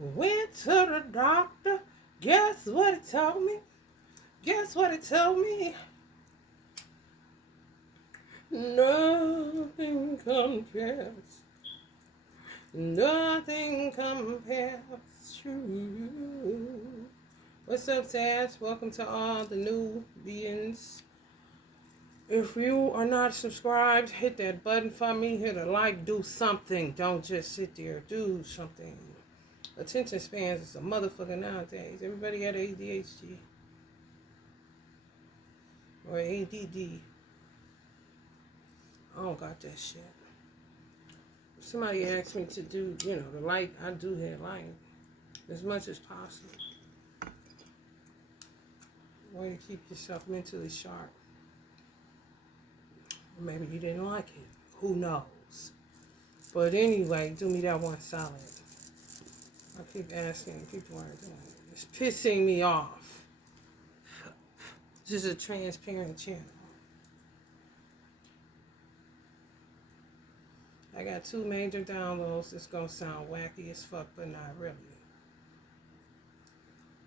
Went to the doctor. Guess what it told me? Guess what it told me? Nothing compares. Nothing compares to you. What's up, Sag? Welcome to all the new beings. If you are not subscribed, hit that button for me. Hit a like, do something. Don't just sit there. Do something. Attention spans is a motherfucker nowadays. Everybody got ADHD. Or ADD. I don't got that shit. If somebody asks me to do, the light, I do hit light. As much as possible. Way to keep yourself mentally sharp. Or maybe you didn't like it. Who knows? But anyway, do me that one solid. I keep asking, people aren't doing it. It's pissing me off. This is a transparent channel. I got 2 major downloads. It's going to sound wacky as fuck, but not really.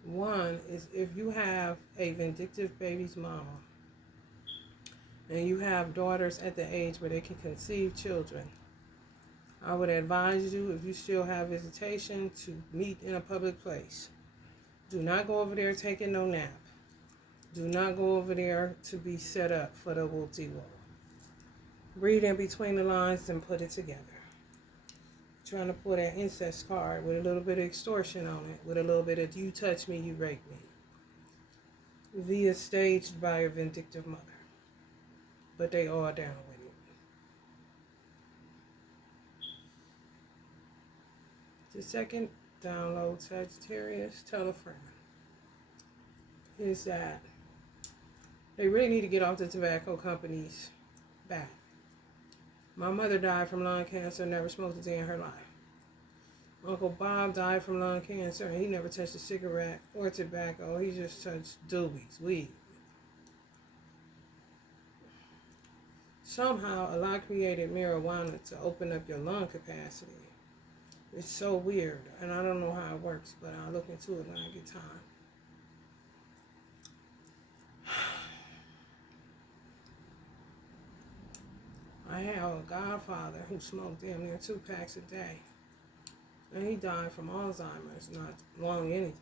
One is if you have a vindictive baby's mama and you have daughters at the age where they can conceive children, I would advise you, if you still have visitation, to meet in a public place. Do not go over there taking no nap. Do not go over there to be set up for the whoop-de-whoop. Read in between the lines and put it together. Trying to pull that incest card with a little bit of extortion on it, with a little bit of you touch me, you rape me. Via staged by a vindictive mother. But they all down with it. The second download, Sagittarius, tell a friend, is that they really need to get off the tobacco companies' back. My mother died from lung cancer, never smoked a day in her life. Uncle Bob died from lung cancer, and he never touched a cigarette or tobacco. He just touched doobies, weed. Somehow, Allah created marijuana to open up your lung capacity. It's so weird, and I don't know how it works, but I'll look into it when I get time. I have a godfather who smoked damn near 2 packs a day. And he died from Alzheimer's, not long anything.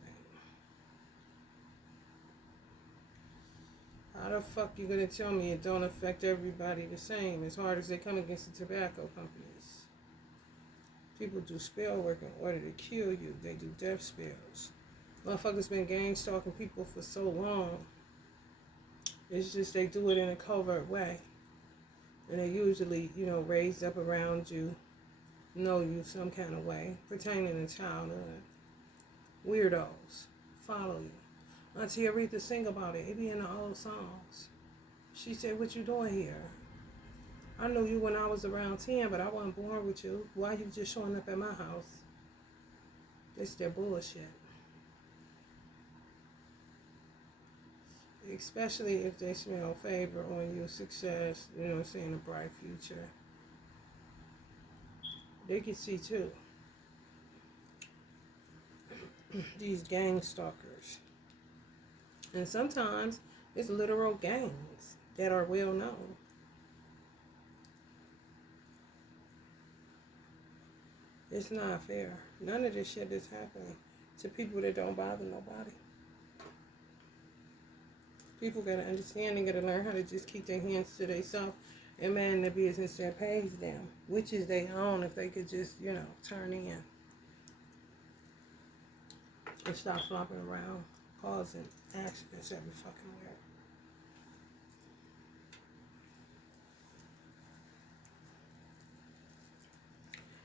How the fuck you gonna tell me it don't affect everybody the same as hard as they come against the tobacco companies? People do spell work in order to kill you. They do death spells. Motherfuckers been gang stalking people for so long. It's just they do it in a covert way. And they usually, raised up around you, know you some kind of way, pertaining to childhood. Weirdos follow you. Auntie Aretha sing about it. It be in the old songs. She said, "What you doing here? I knew you when I was around 10, but I wasn't born with you. Why you just showing up at my house?" It's their bullshit. Especially if they smell favor on your success, saying a bright future. They can see too. These gang stalkers. And sometimes it's literal gangs that are well known. It's not fair. None of this shit is happening to people that don't bother nobody. People gotta understand and gotta learn how to just keep their hands to themselves and man the business that pays them, which is they own if they could just, turn in and stop flopping around, causing accidents every fucking where.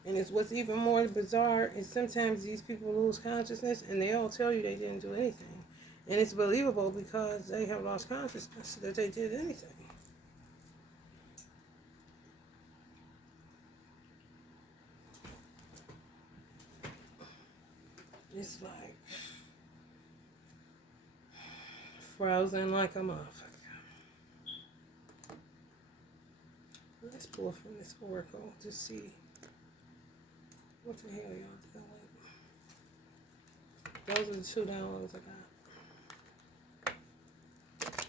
And it's what's even more bizarre is sometimes these people lose consciousness and they all tell you they didn't do anything. And it's believable because they have lost consciousness that they did anything. It's like frozen like a motherfucker. Let's pull from this oracle to see what the hell y'all doing. Those are the two downloads I got.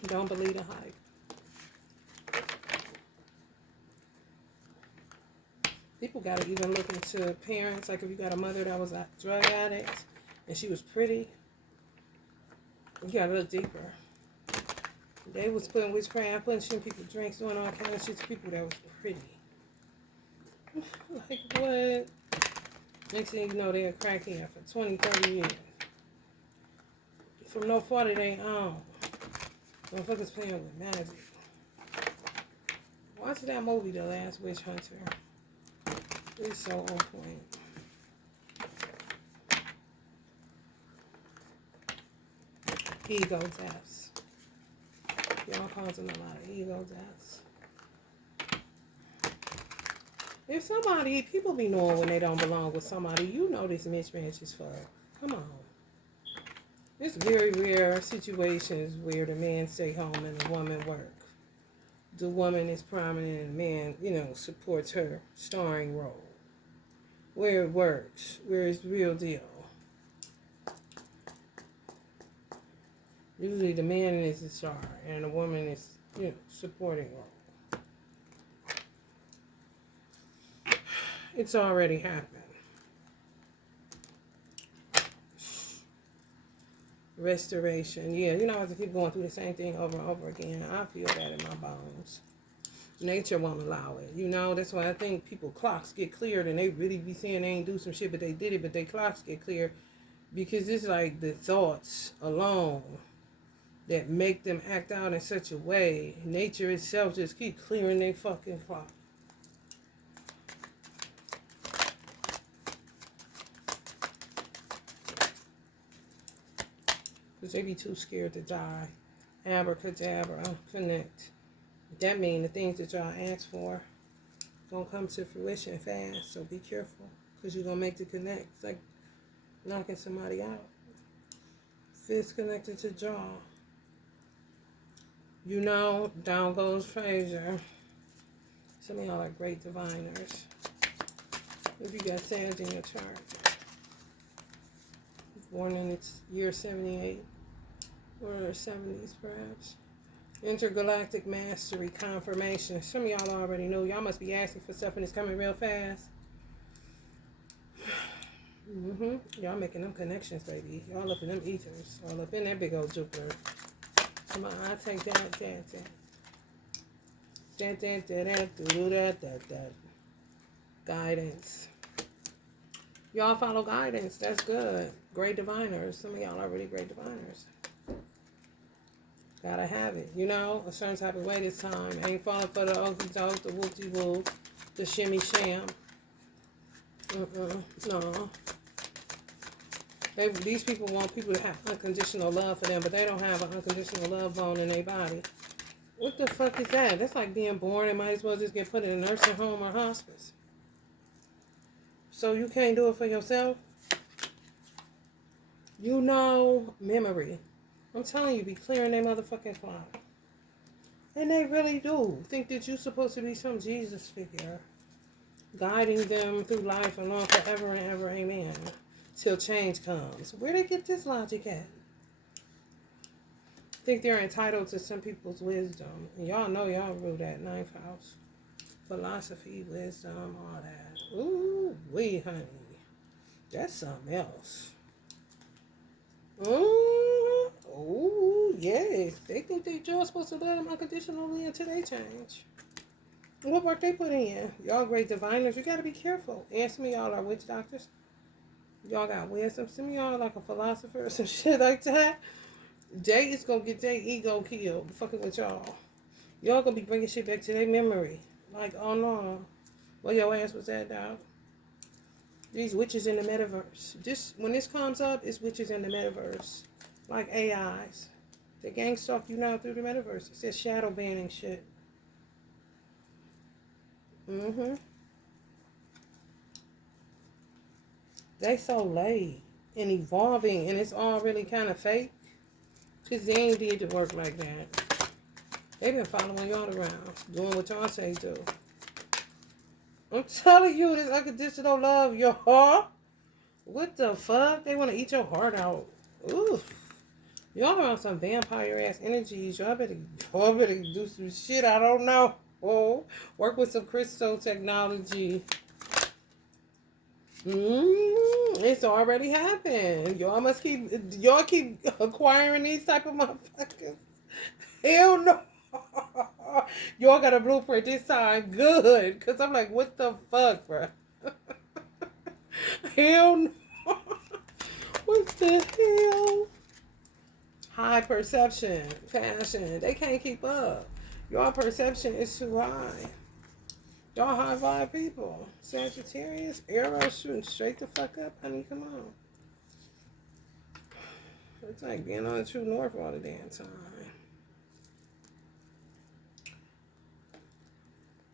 Don't believe the hype. People got to even look into parents. Like if you got a mother that was a drug addict and she was pretty, you got to look deeper. They was putting witchcraft, putting shit in people's drinks, doing all kinds of shit to people that was pretty. Like what? Next thing you know, they're a crackhead for 20, 30 years. From no fault of their own. Motherfuckers playing with magic. Watch that movie, The Last Witch Hunter. It's so on point. Ego deaths. Y'all causing a lot of ego deaths. If somebody, people be knowing when they don't belong with somebody, you know this mismatch is fucked. Come on. It's very rare situations where the man stay home and the woman work. The woman is prominent and the man, you know, supports her starring role. Where it works, where it's real deal. Usually the man is the star and the woman is, you know, supporting role. It's already happened. Restoration. Yeah, you know, as I keep going through the same thing over and over again, I feel that in my bones. Nature won't allow it. You know, that's why I think people clocks get cleared and they really be saying they ain't do some shit, but they did it, but their clocks get cleared because it's like the thoughts alone that make them act out in such a way. Nature itself just keep clearing their fucking clock. Because they be too scared to die. Abracadabra, connect. That means the things that y'all ask for gonna come to fruition fast. So be careful, because you're gonna make the connect. It's like knocking somebody out. Fist connected to jaw. You know, down goes Frazier. Some of y'all are great diviners. If you got Sag in your chart. Born in its year 78 or 70s perhaps. Intergalactic mastery confirmation. Some of y'all already know. Y'all must be asking for stuff and it's coming real fast. Y'all making them connections, baby. Y'all up in them ethers. All up in that big old Jupiter. Come on, I'll take that. Guidance. Y'all follow guidance. That's good. Great diviners. Some of y'all are really great diviners. Gotta have it. You know, a certain type of way this time. Ain't falling for the okey doke, the whoopty whoop, the shimmy sham. No. These people want people to have unconditional love for them, but they don't have an unconditional love bone in their body. What the fuck is that? That's like being born and might as well just get put in a nursing home or hospice. So you can't do it for yourself? You know, memory. I'm telling you, be clearing their motherfucking clock. And they really do. Think that you're supposed to be some Jesus figure. Guiding them through life along forever and ever, amen. Till change comes. Where they get this logic at? Think they're entitled to some people's wisdom. And y'all know y'all rule that 9th house. Philosophy, wisdom, all that. Ooh, wee, honey. That's something else. Oh, yes. They think they just supposed to love them unconditionally until they change. What work they put in? Y'all great diviners. You got to be careful. And some of y'all are witch doctors. Y'all got wisdom. Some of y'all are like a philosopher or some shit like that. They is going to get their ego killed fucking with y'all. Y'all going to be bringing shit back to their memory. Like, oh no. Well, your ass was at, dog. These witches in the metaverse. When this comes up, it's witches in the metaverse. Like AIs. The gang stalk you now through the metaverse. It says shadow banning shit. They so late and evolving, and it's all really kind of fake. Because they ain't did the work like that. They been following y'all around, doing what y'all say do. I'm telling you, this unconditional love, y'all. What the fuck? They want to eat your heart out. Ooh. Y'all are on some vampire ass energies. Y'all better do some shit. I don't know. Oh, work with some crystal technology. It's already happened. Y'all keep acquiring these type of motherfuckers. Hell no. Y'all got a blueprint this time. Good. Cause I'm like, what the fuck, bro? Hell no. What the hell? High perception, passion. They can't keep up. Your perception is too high. Y'all high vibe people. Sagittarius, arrow shooting straight the fuck up. Honey, come on. It's like being on the true north all the damn time.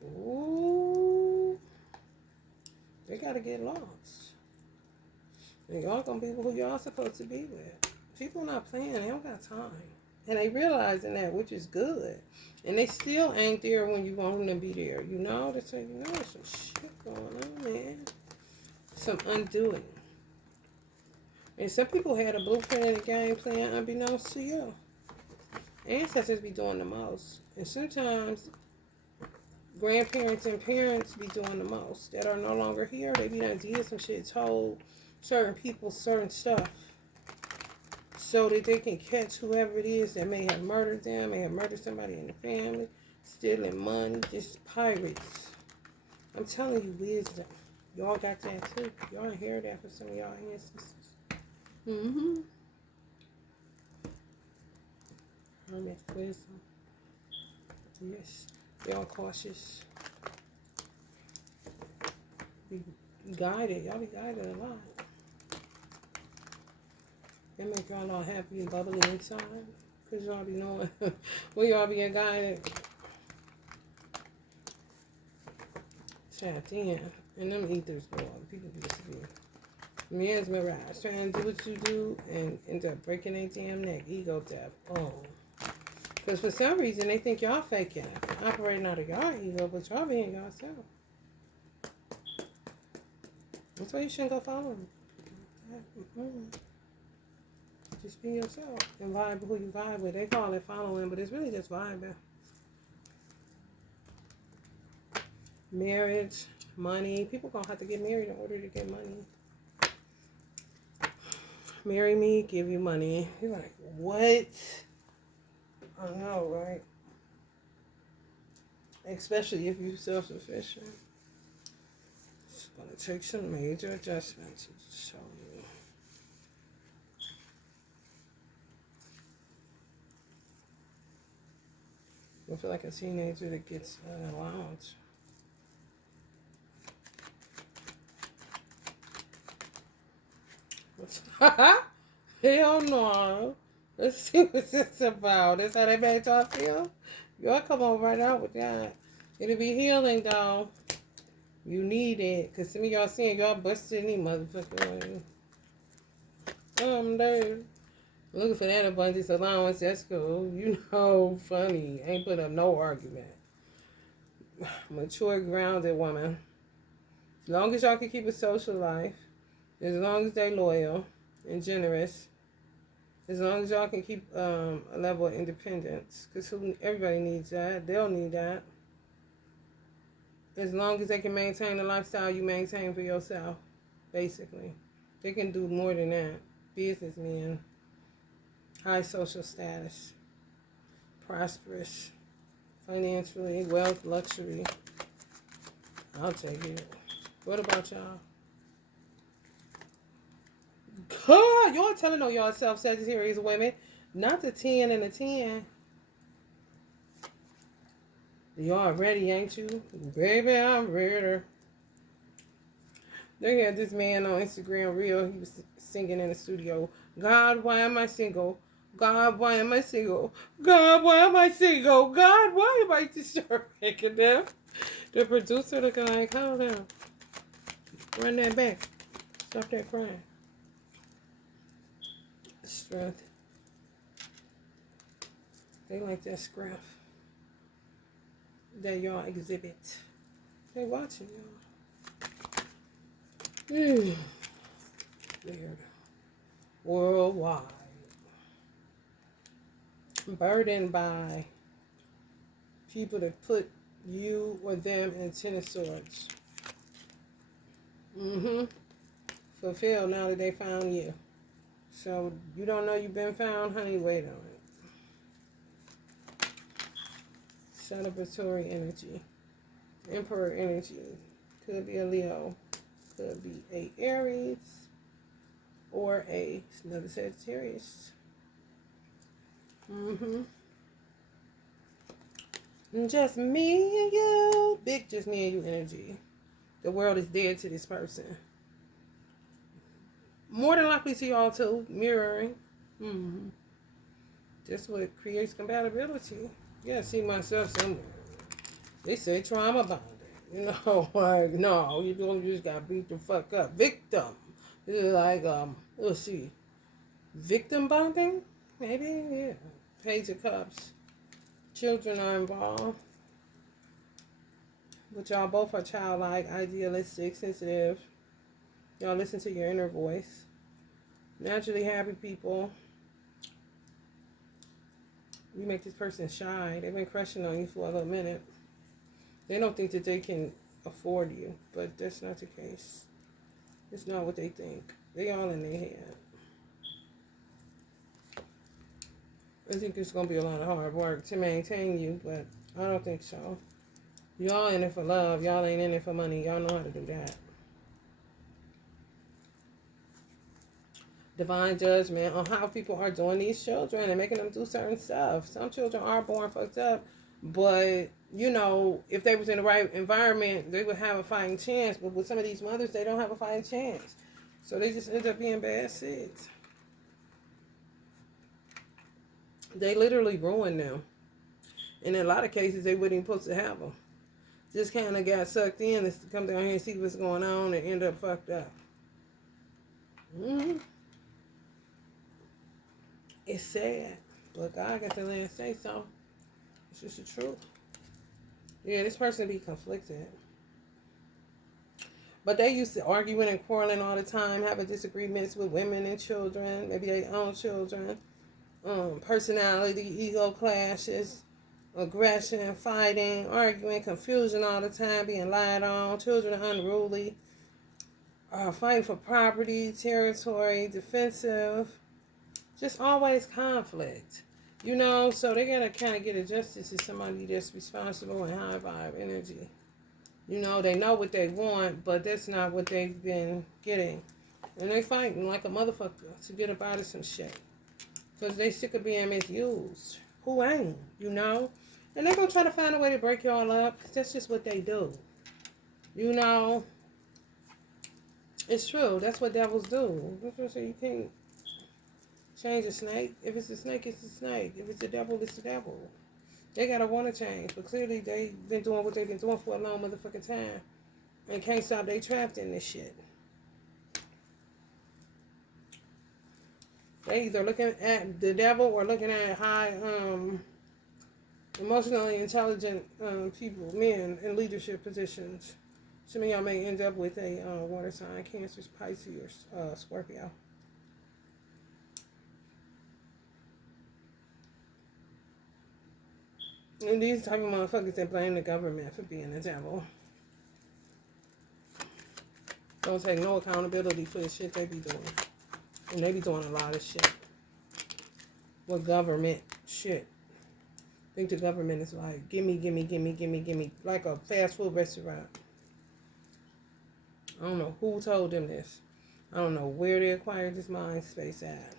Ooh. They gotta get lost. And y'all gonna be who y'all supposed to be with. People not playing, they don't got time. And they realizing that, which is good. And they still ain't there when you want them to be there. You know, they say, you know, there's some shit going on, man. Some undoing. And some people had a blueprint in the game plan unbeknownst to you. Ancestors be doing the most. And sometimes grandparents and parents be doing the most that are no longer here. They be done did some shit, told certain people certain stuff so that they can catch whoever it is that may have murdered them, may have murdered somebody in the family, stealing money, just pirates. I'm telling you, wisdom. Y'all got that too. Y'all inherit that from some of y'all ancestors. Hermit wisdom. Yes. Y'all cautious. Be guided. Y'all be guided a lot. They make y'all all happy and bubbly inside. Because y'all be knowing where y'all being guided. Tapped in. And them ethers, boy. People be severe. Mesmerized. Trying to do what you do and end up breaking their damn neck. Ego death. Oh. Because for some reason, they think y'all faking it. Operating out of y'all ego, but y'all being yourself. That's why you shouldn't go follow them. Just be yourself and vibe with who you vibe with. They call it following, but it's really just vibing. Marriage, money. People gonna have to get married in order to get money. Marry me, give you money. You're like, what? I know, right? Especially if you're self-sufficient. It's gonna take some major adjustments to show you. I feel like a teenager that gets an allowance. Hell no. Let's see what this about. That's how they made y'all feel? Y'all come on right out with that. It'll be healing, though. You need it. Because some of y'all seeing y'all busted any motherfucker. Dude. Looking for that abundance allowance. That's cool. You know, funny. Ain't put up no argument. Mature, grounded woman. As long as y'all can keep a social life. As long as they loyal and generous. As long as y'all can keep a level of independence. Because everybody needs that. They'll need that. As long as they can maintain the lifestyle you maintain for yourself. Basically. They can do more than that. Businessmen. High social status. Prosperous. Financially. Wealth. Luxury. I'll take it. What about y'all? God, y'all telling on yourself, Sagittarius women. Not the 10 and the 10. Y'all ready, ain't you? Baby, I'm ready. They had this man on Instagram Reel. He was singing in the studio. God, why am I single? God, why am I single? God, why am I single? God, why am I disturbing them? The producer looking like, hold on. Run that back. Stop that crying. Strength. They like that scruff that y'all exhibit. They watching y'all. Weird. worldwide. Burdened by people that put you or them in Ten of Swords. Fulfilled now that they found you. So you don't know you've been found, honey, wait on it. Celebratory energy. Emperor energy. Could be a Leo. Could be a Aries. Or another Sagittarius. Just me and you. Big just me and you energy. The world is dead to this person. More than likely to y'all too. Mirroring. That's what creates compatibility. Yeah, see myself somewhere. They say trauma bonding. You know, like, no, you just got beat the fuck up. Victim. It's like, let's see. Victim bonding? Maybe, yeah. Page of Cups. Children are involved. But y'all both are childlike, idealistic, sensitive. Y'all listen to your inner voice. Naturally happy people. You make this person shy. They've been crushing on you for a little minute. They don't think that they can afford you, but that's not the case. It's not what they think. They all in their head. I think it's going to be a lot of hard work to maintain you, but I don't think so. Y'all in it for love. Y'all ain't in it for money. Y'all know how to do that. Divine judgment on how people are doing these children and making them do certain stuff. Some children are born fucked up, but, you know, if they was in the right environment, they would have a fighting chance. But with some of these mothers, they don't have a fighting chance. So they just end up being bad seeds. They literally ruin them. And in a lot of cases, they wouldn't even supposed to have them. Just kind of got sucked in to come down here and see what's going on and end up fucked up. It's sad, but God got the last say so. It's just the truth. Yeah, this person be conflicted. But they used to arguing and quarreling all the time, having disagreements with women and children, maybe their own children. Personality, ego clashes, aggression, fighting, arguing, confusion all the time, being lied on, children unruly, fighting for property, territory, defensive, just always conflict. You know, so they gotta kind of get adjusted to somebody that's responsible and high vibe energy. You know, they know what they want, but that's not what they've been getting. And they fighting like a motherfucker to get up out of some shit. Because they sick of being misused. Who ain't, you know? And they're going to try to find a way to break y'all up. Because that's just what they do. You know? It's true. That's what devils do. That's what you can't change a snake. If it's a snake, it's a snake. If it's a devil, it's a devil. They got to want to change. But clearly, they've been doing what they've been doing for a long motherfucking time. And can't stop. They trapped in this shit. They either looking at the devil or looking at high, emotionally intelligent people, men in leadership positions. Some of y'all may end up with a water sign, Cancer, Pisces, or Scorpio. And these type of motherfuckers that blame the government for being the devil. Don't take no accountability for the shit they be doing. And they be doing a lot of shit. With government shit. I think the government is like, gimme. Like a fast food restaurant. I don't know who told them this. I don't know where they acquired this mind space at.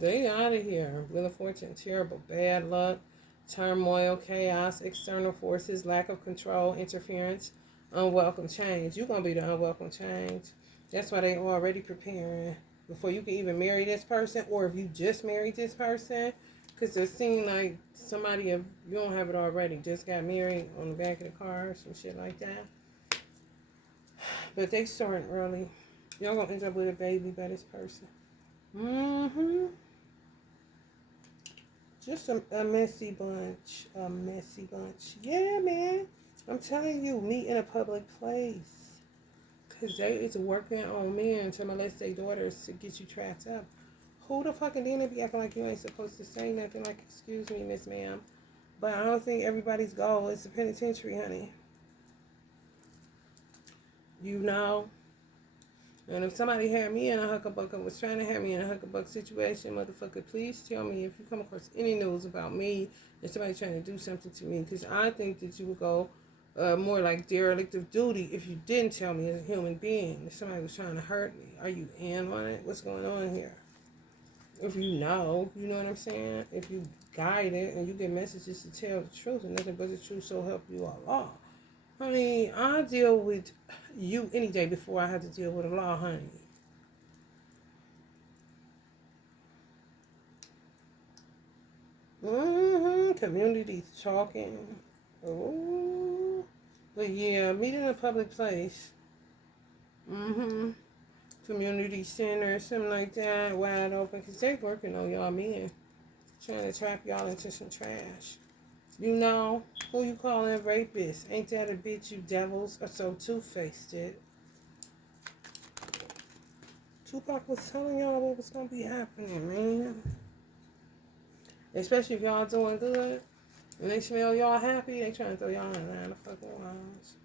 They out of here. Wheel of Fortune, terrible, bad luck, turmoil, chaos, external forces, lack of control, interference, unwelcome change. You're going to be the unwelcome change. That's why they already preparing before you can even marry this person, or if you just married this person, because it seems like somebody, if you don't have it already, just got married on the back of the car or some shit like that. But they starting early. Y'all going to end up with a baby by this person. Just a messy bunch. A messy bunch. Yeah, man. I'm telling you, meet in a public place. Because they is working on men to molest their daughters to get you trapped up. Who the fuck, and then they be acting like you ain't supposed to say nothing, like, excuse me, Miss Ma'am. But I don't think everybody's goal is the penitentiary, honey. You know? And if somebody had me in a huckabuck and was trying to have me in a huckabuck situation, motherfucker, please tell me if you come across any news about me and somebody trying to do something to me. Because I think that you would go more like derelict of duty if you didn't tell me as a human being if somebody was trying to hurt me. Are you in on it? What's going on here? If you know what I'm saying? If you guide it and you get messages to tell the truth and nothing but the truth, so help you Allah. Honey, I deal with you any day before I have to deal with the law, honey. Community talking. Oh. But yeah, meet in a public place. Community center, something like that, wide open. Because they working on y'all men. Trying to trap y'all into some trash. You know, who you calling rapist? Ain't that a bitch, you devils are so two-faced it. Tupac was telling y'all what was going to be happening, man. Especially if y'all doing good. When they smell y'all happy, they trying to throw y'all in line of fucking lines.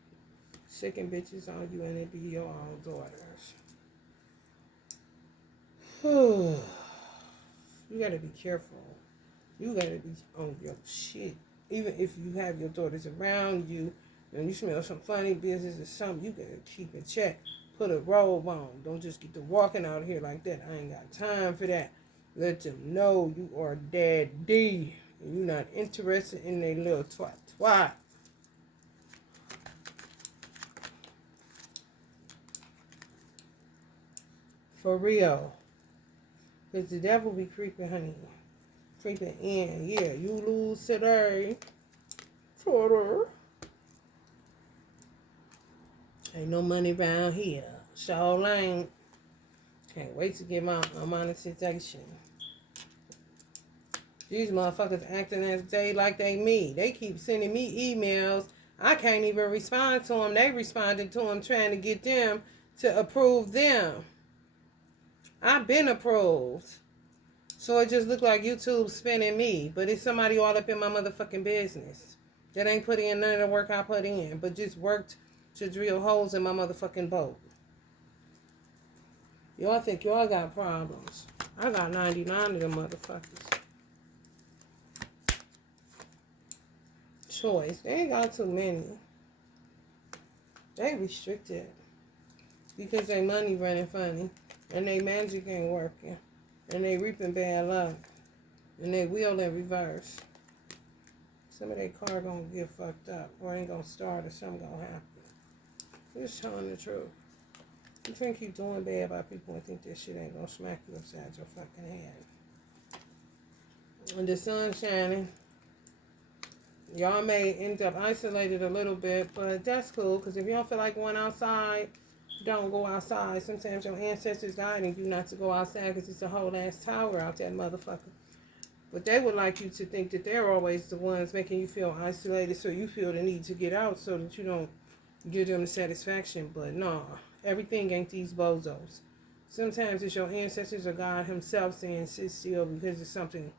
Sicking bitches on you and it be your own daughters. You gotta be careful. You gotta be on your shit. Even if you have your daughters around you and you smell some funny business or something, you gotta keep in check. Put a robe on. Don't just get to walking out here like that. I ain't got time for that. Let them know you are daddy. And you're not interested in their little twat. For real. Because the devil be creeping, honey. Creeping in. Yeah, you lose today. Ain't no money around here. So ain't. Can't wait to get my monetization. These motherfuckers acting as they like they me. They keep sending me emails. I can't even respond to them. They responded to them trying to get them to approve them. I've been approved. So it just looked like YouTube spinning me. But it's somebody all up in my motherfucking business that ain't put in none of the work I put in, but just worked to drill holes in my motherfucking boat. Y'all think y'all got problems. I got 99 of them motherfuckers. Choice. They ain't got too many. They restricted. Because they money running funny. And they magic ain't working. And they reaping bad luck. And they wheel in reverse. Some of their car gonna get fucked up. Or ain't gonna start or something gonna happen. Just telling the truth. You can't keep doing bad by people and think that shit ain't gonna smack you upside your fucking head. When the sun's shining, y'all may end up isolated a little bit, but that's cool, because if you don't feel like going outside, don't go outside. Sometimes your ancestors guiding you not to go outside because it's a whole ass tower out that motherfucker. But they would like you to think that they're always the ones making you feel isolated, so you feel the need to get out so that you don't give them the satisfaction. But no, everything ain't these bozos. Sometimes it's your ancestors or God himself saying sit still because it's something,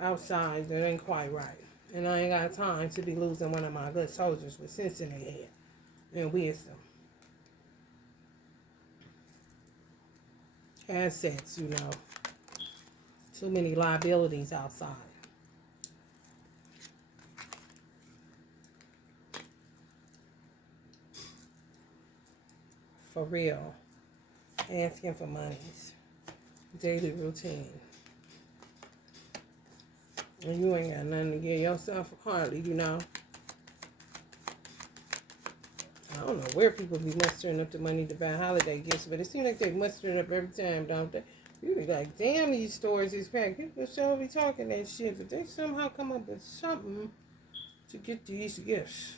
outside that ain't quite right. And I ain't got time to be losing one of my good soldiers with sense in their head and wisdom. Assets, Too many liabilities outside. For real. Asking for monies. Daily routine. And you ain't got nothing to give yourself hardly, I don't know where people be mustering up the money to buy holiday gifts, but it seems like they muster it up every time, don't they? You be like, damn, these stores is packed. People still be talking that shit, but they somehow come up with something to get these gifts.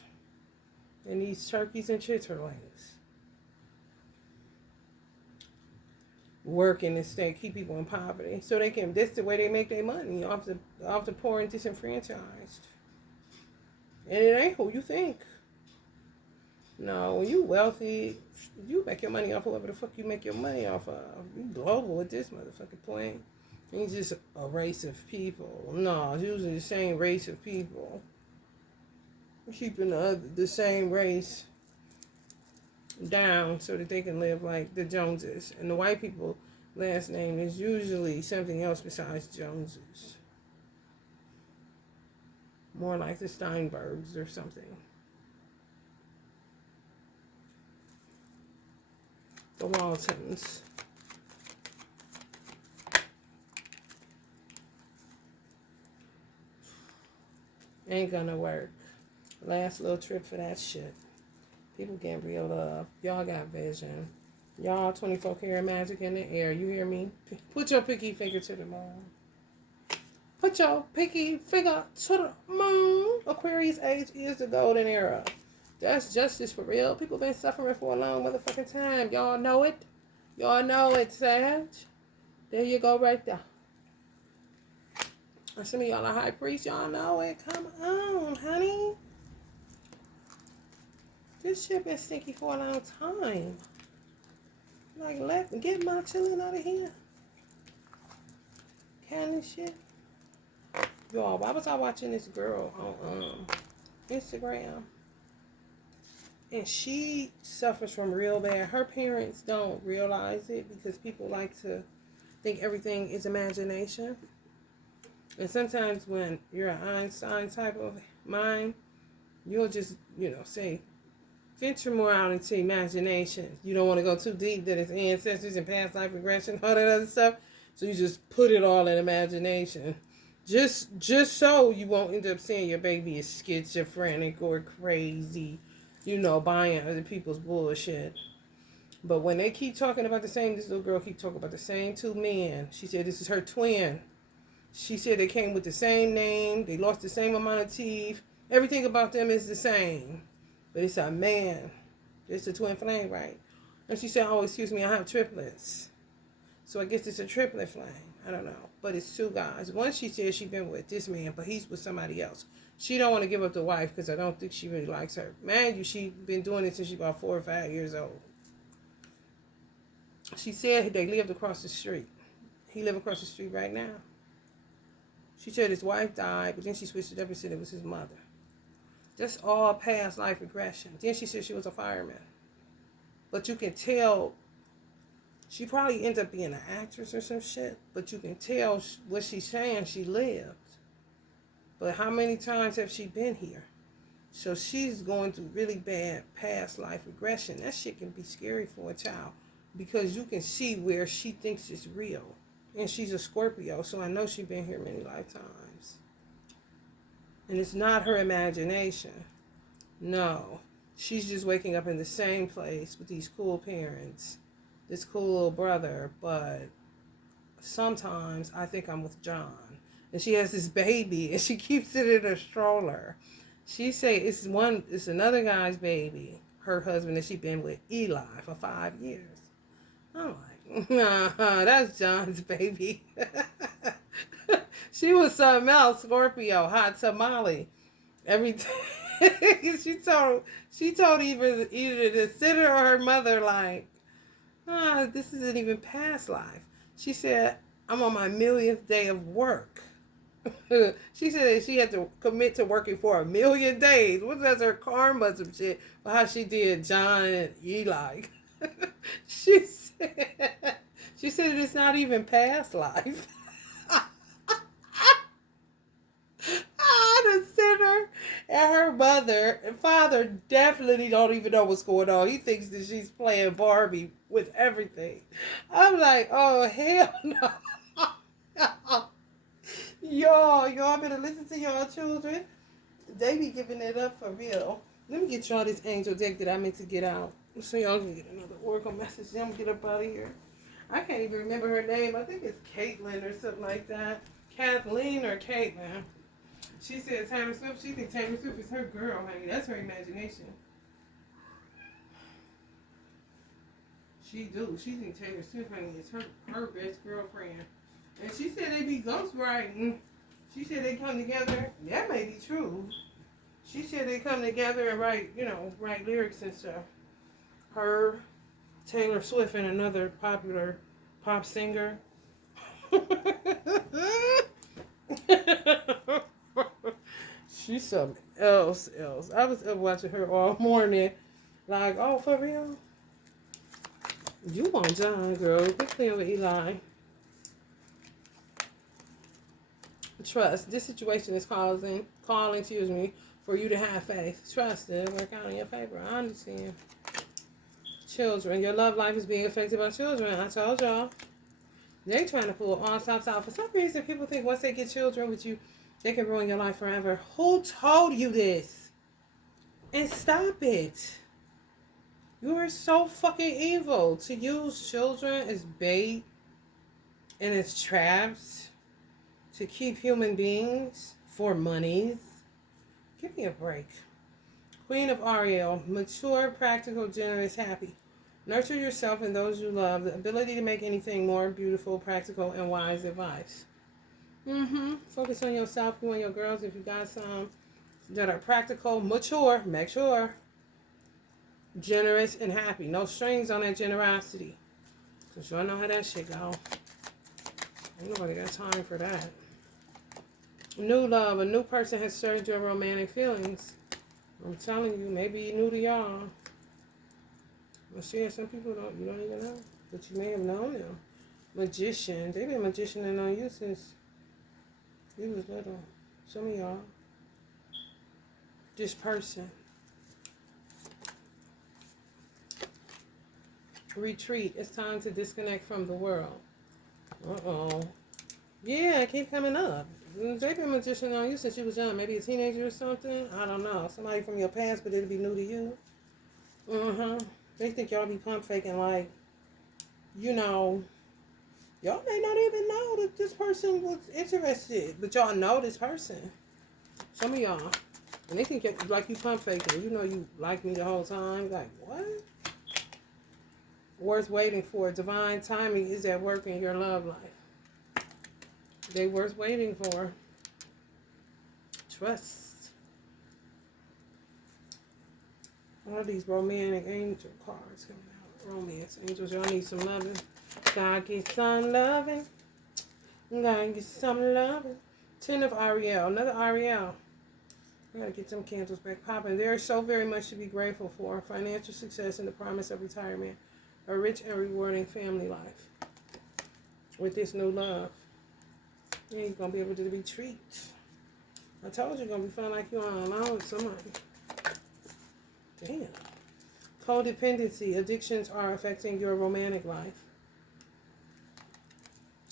And these turkeys and chitterlings. Working and stay, keep people in poverty. So that's the way they make their money, off the poor and disenfranchised. And it ain't who you think. No, when you wealthy, you make your money off of whatever the fuck you make your money off of. You global at this motherfucking point. Ain't just a race of people. No, it's usually the same race of people. Keeping the same race down so that they can live like the Joneses. And the white people last name is usually something else besides Joneses. More like the Steinbergs or something. The Waltons. Ain't gonna work. Last little trip for that shit. People getting real love. Y'all got vision. Y'all 24 karat magic in the air. You hear me? Put your pinky finger to the moon. Put your pinky finger to the moon. Aquarius age is the golden era. That's justice for real. People been suffering for a long motherfucking time. Y'all know it. Y'all know it, Sag. There you go right there. Some of y'all are high priests. Y'all know it. Come on, honey. This shit been stinky for a long time. Like, get my chillin' out of here. Can this shit. Y'all, why was I watching this girl on Instagram? And she suffers from real bad. Her parents don't realize it because people like to think everything is imagination. And sometimes when you're an Einstein type of mind, you'll just, say, venture more out into imagination. You don't want to go too deep that it's ancestors and past life regression, all that other stuff. So you just put it all in imagination. Just so you won't end up saying your baby is schizophrenic or crazy, buying other people's bullshit. But when they keep talking about this little girl keep talking about the same two men. She said this is her twin. She said they came with the same name. They lost the same amount of teeth. Everything about them is the same. But it's a man. It's a twin flame, right? And she said, oh, excuse me, I have triplets. So I guess it's a triplet flame. I don't know. But it's two guys. One, she said she been with this man, but he's with somebody else. She don't want to give up the wife because I don't think she really likes her. Mind you, she been doing it since she about 4 or 5 years old. She said they lived across the street. He live across the street right now. She said his wife died, but then she switched it up and said it was his mother. Just all past life regression. Then she said she was a fireman. But you can tell, she probably ended up being an actress or some shit, but you can tell what she's saying she lived. But how many times have she been here? So she's going through really bad past life regression. That shit can be scary for a child because you can see where she thinks it's real. And she's a Scorpio, so I know she's been here many lifetimes. And it's not her imagination. No. She's just waking up in the same place with these cool parents, this cool little brother, but sometimes I think I'm with John. And she has this baby, and she keeps it in a stroller. She say it's another guy's baby, her husband that she been with, Eli, for 5 years. I'm like, nah, that's John's baby. She was something else, Scorpio, hot tamale. Everything. she told either the sitter or her mother, like, this isn't even past life. She said, I'm on my 1,000,000th day of work. She said that she had to commit to working for 1,000,000 days. What was her karma some shit for how she did John and Eli? She said it's not even past life. The sinner and her mother and father definitely don't even know what's going on. He thinks that she's playing Barbie with everything. I'm like, oh, hell no. Y'all better listen to y'all children. They be giving it up for real. Let me get y'all this angel deck that I meant to get out so y'all can get another oracle message. I'm gonna get up out of here. I can't even remember her name. I think it's Caitlin or something like that. Kathleen or Caitlin. She said Taylor Swift. She thinks Taylor Swift is her girl, honey. That's her imagination. She do. She thinks Taylor Swift, honey, is her best girlfriend. And she said they be ghostwriting. She said they come together. That may be true. She said they come together and write, write lyrics and stuff. Her, Taylor Swift, and another popular pop singer. She's something else. I was up watching her all morning. Like, oh, for real? You want John, girl. Quit playing with Eli. Trust. This situation is calling, excuse me, for you to have faith. Trust it. Work out in your favor. I understand. Children. Your love life is being affected by children. I told y'all. They trying to pull all stops out. For some reason, people think once they get children with you, they can ruin your life forever. Who told you this? And stop it. You are so fucking evil to use children as bait and as traps to keep human beings for monies. Give me a break. Queen of Ariel, mature, practical, generous, happy. Nurture yourself and those you love. The ability to make anything more beautiful, practical, and wise advice. Focus on yourself, you and your girls. If you got some that are practical, mature, make sure. Generous and happy. No strings on that generosity. Because y'all know how that shit go. Ain't nobody got time for that. New love. A new person has stirred your romantic feelings. I'm telling you, maybe new to y'all. But yeah, some people you don't even know. But you may have known them. Magician. They been magicianing on you since you was little. Some of y'all. This person. Retreat. It's time to disconnect from the world. Yeah, it keep coming up. They been magicianing on you since you was young. Maybe a teenager or something. I don't know. Somebody from your past, but it'll be new to you. They think y'all be pump faking like, y'all may not even know that this person was interested. But y'all know this person. Some of y'all. And they think like you pump faking. You know you like me the whole time. Like, what? Worth waiting for. Divine timing is at work in your love life. They worth waiting for. Trust. All these romantic angel cards coming out. Romance angels, y'all need some loving. Gotta get some loving. Gotta get some loving. 10 of Ariel. Another Ariel. I gotta get some candles back popping. There is so very much to be grateful for. Financial success and the promise of retirement. A rich and rewarding family life. With this new love. Yeah, you're going to be able to retreat. I told you you're going to be feeling like you're on alone with somebody. Damn. Codependency. Addictions are affecting your romantic life.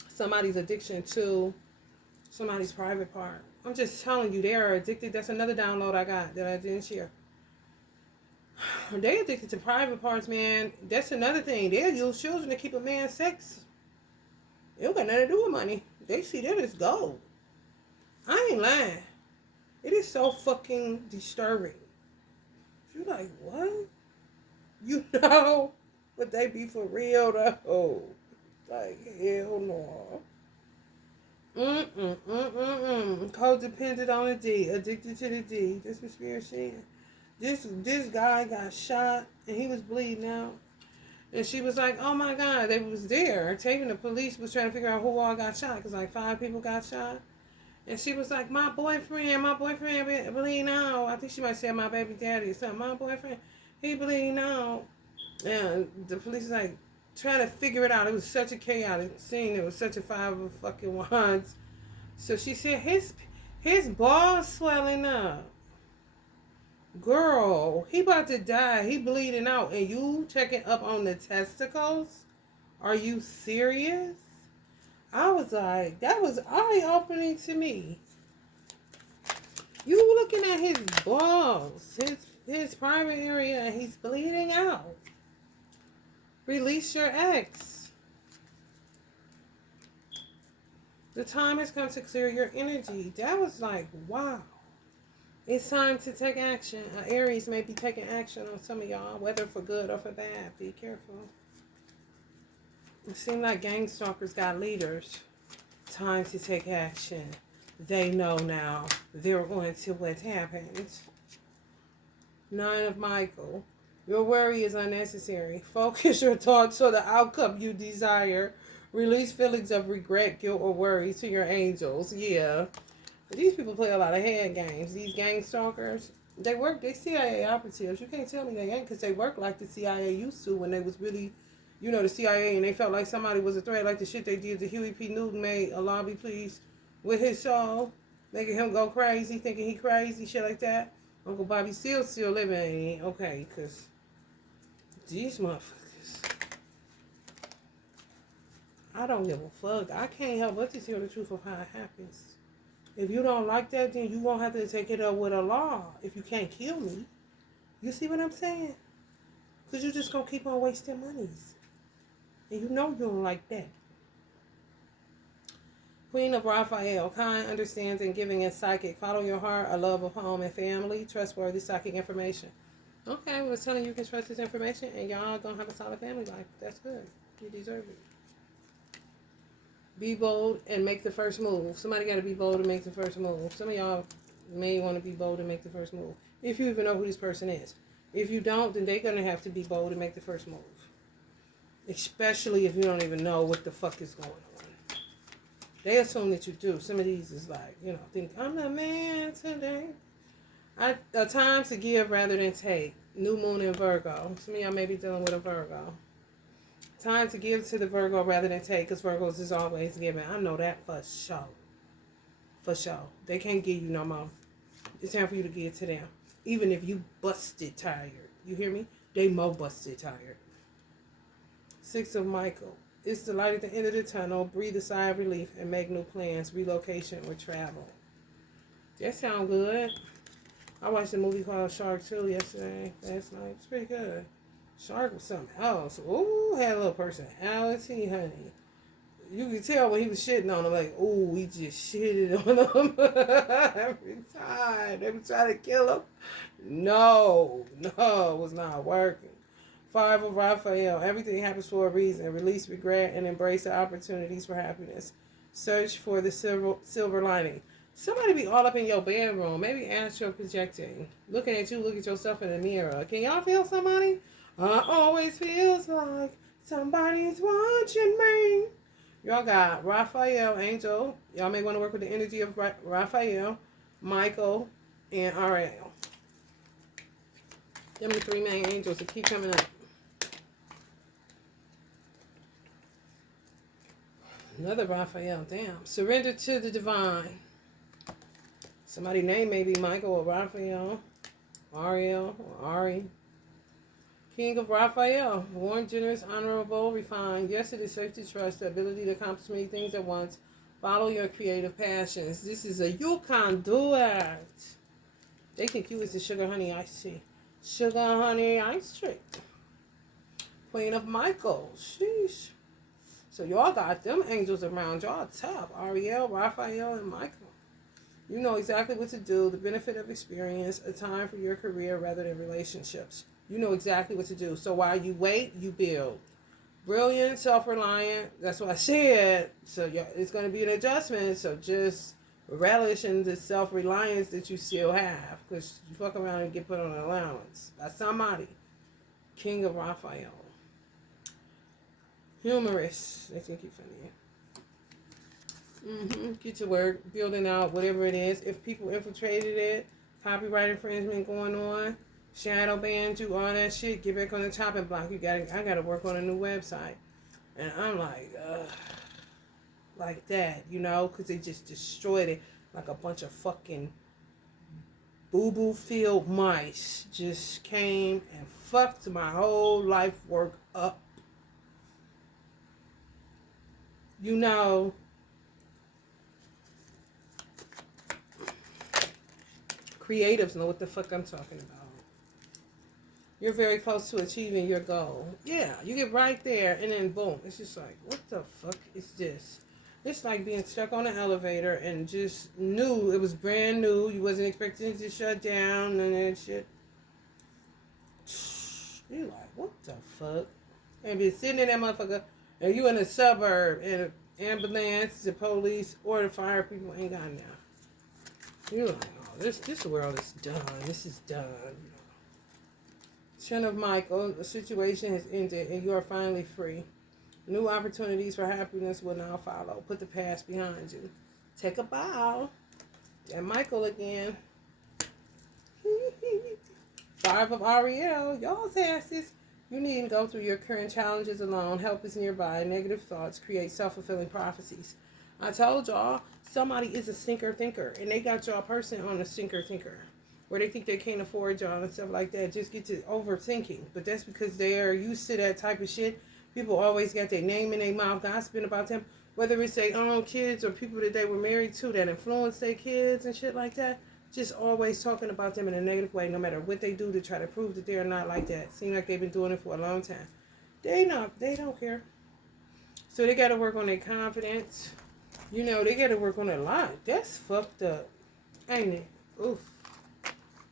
Somebody's addiction to somebody's private part. I'm just telling you, they are addicted. That's another download I got that I didn't share. They addicted to private parts, man. That's another thing. They'll use children to keep a man's sex. It don't got nothing to do with money. They see that as gold. I ain't lying. It is so fucking disturbing. You're like, what? You know? But they be for real though. Like, hell no. Codependent on the D. Addicted to the D. This was Spirit saying. This guy got shot and he was bleeding out. And she was like, oh my God, they was there. Taking the police was trying to figure out who all got shot. Because like 5 people got shot. And she was like, my boyfriend bleeding out. I think she might say my baby daddy or something. My boyfriend, he bleeding out. And the police was like trying to figure it out. It was such a chaotic scene. It was such a 5 of fucking wands. So she said, his balls swelling up. Girl, he about to die. He bleeding out. And you checking up on the testicles? Are you serious? I was like, that was eye-opening to me. You looking at his balls, his private area, and he's bleeding out. Release your ex. The time has come to clear your energy. That was like, wow. It's time to take action. Aries may be taking action on some of y'all, whether for good or for bad. Be careful. It seems like gang stalkers got leaders. Time to take action. They know now. They're going to what happened. Nine of Michael. Your worry is unnecessary. Focus your thoughts on the outcome you desire. Release feelings of regret, guilt, or worry to your angels. Yeah. These people play a lot of head games. These gang stalkers, they CIA operatives. You can't tell me they ain't, because they work like the CIA used to when they was really, the CIA, and they felt like somebody was a threat, like the shit they did to Huey P. Newton, made a lobby please with his soul, making him go crazy, thinking he crazy, shit like that. Uncle Bobby still living, okay, because these motherfuckers, I don't give a fuck. I can't help but to tell the truth of how it happens. If you don't like that, then you won't have to take it up with a law if you can't kill me. You see what I'm saying? Because you're just going to keep on wasting monies. And you know you don't like that. Queen of Raphael, kind, understanding, giving, and psychic. Follow your heart, a love of home and family, trustworthy psychic information. Okay, well, it's telling you can trust this information, and y'all going to have a solid family life. That's good. You deserve it. Be bold and make the first move. Somebody got to be bold and make the first move. Some of y'all may want to be bold and make the first move. If you even know who this person is. If you don't, then they're going to have to be bold and make the first move. Especially if you don't even know what the fuck is going on. They assume that you do. Some of these is like, think, I'm the man today. A time to give rather than take. New moon in Virgo. Some of y'all may be dealing with a Virgo. Time to give to the Virgo rather than take, because Virgos is always giving. I know that for sure. For sure. They can't give you no more. It's time for you to give to them. Even if you busted tired. You hear me? They more busted tired. Six of Michael. It's the light at the end of the tunnel. Breathe a sigh of relief and make new plans. Relocation or travel. That sounds good. I watched a movie called Shark 2 last night. It's pretty good. Shark was something else. Ooh, had a little personality, honey. You could tell when he was shitting on him, like, ooh, he just shitted on him every time. They would try to kill him. No, it was not working. Five of Raphael. Everything happens for a reason. Release regret and embrace the opportunities for happiness. Search for the silver lining. Somebody be all up in your bedroom. Maybe astral projecting. Looking at you, look at yourself in the mirror. Can y'all feel somebody? Always feels like somebody's watching me. Y'all got Raphael, angel. Y'all may want to work with the energy of Raphael, Michael, and Ariel. Them the three main angels that keep coming up. Another Raphael, damn. Surrender to the divine. Somebody's name may be Michael or Raphael, Ariel or Ari. King of Raphael, warm, generous, honorable, refined. Yes, it is safe to trust the ability to accomplish many things at once. Follow your creative passions. This is a you can do it. They think you is the sugar honey iced tea. Sugar honey iced tea. Queen of Michael. Sheesh. So y'all got them angels around. Y'all tough. Ariel, Raphael, and Michael. You know exactly what to do. The benefit of experience. A time for your career rather than relationships. You know exactly what to do. So while you wait, you build. Brilliant, self-reliant. That's what I said. So it's going to be an adjustment. So just relish in the self-reliance that you still have. Because you fuck around and get put on an allowance by somebody. King of Raphael. Humorous. They think you're funny. Get to work. Building out whatever it is. If people infiltrated it, copyright infringement going on. Shadow banned you, all that shit. Get back on the chopping block. I gotta work on a new website, and I'm like that, because they just destroyed it like a bunch of fucking boo-boo filled mice just came and fucked my whole life work up. Creatives know what the fuck I'm talking about. You're very close to achieving your goal. Yeah, you get right there, and then boom. It's just like, what the fuck is this? It's like being stuck on an elevator and just knew it was brand new. You wasn't expecting it to shut down and that shit. You're like, what the fuck? And be sitting in that motherfucker, and you in a suburb, and an ambulance, the police, or the fire people ain't got now. You're like, oh, this world is done. This is done. Ten of Michael, the situation has ended and you are finally free. New opportunities for happiness will now follow. Put the past behind you. Take a bow. And Michael again. Five of Ariel. Y'all's asses. You needn't go through your current challenges alone. Help is nearby. Negative thoughts create self-fulfilling prophecies. I told y'all, somebody is a stinker thinker. And they got y'all person on a stinker thinker. Where they think they can't afford y'all and stuff like that. Just get to overthinking. But that's because they are used to that type of shit. People always got their name in their mouth gossiping about them. Whether it's their own kids or people that they were married to that influence their kids and shit like that. Just always talking about them in a negative way, no matter what they do to try to prove that they're not like that. Seem like they've been doing it for a long time. They don't care. So they got to work on their confidence. You know, they got to work on their life. That's fucked up, ain't it? Oof.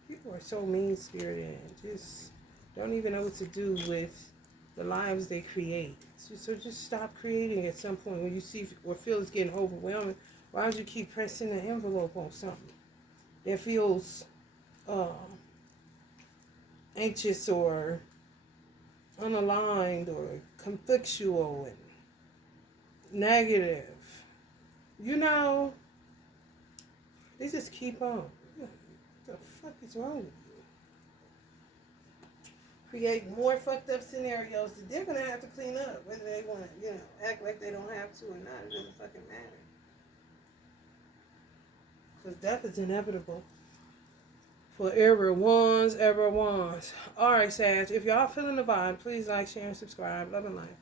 People are so mean-spirited and just don't even know what to do with the lives they create. So just stop creating at some point when you see or feel it's getting overwhelming. Why would you keep pressing the envelope on something that feels anxious or unaligned or conflictual and negative? You know, they just keep on. What the fuck is wrong with you? Create more fucked up scenarios that they're going to have to clean up, whether they want to, act like they don't have to or not. It doesn't fucking matter. Because death is inevitable. For everyone's. Alright, Sag. If y'all feeling the vibe, please like, share, and subscribe. Love and light.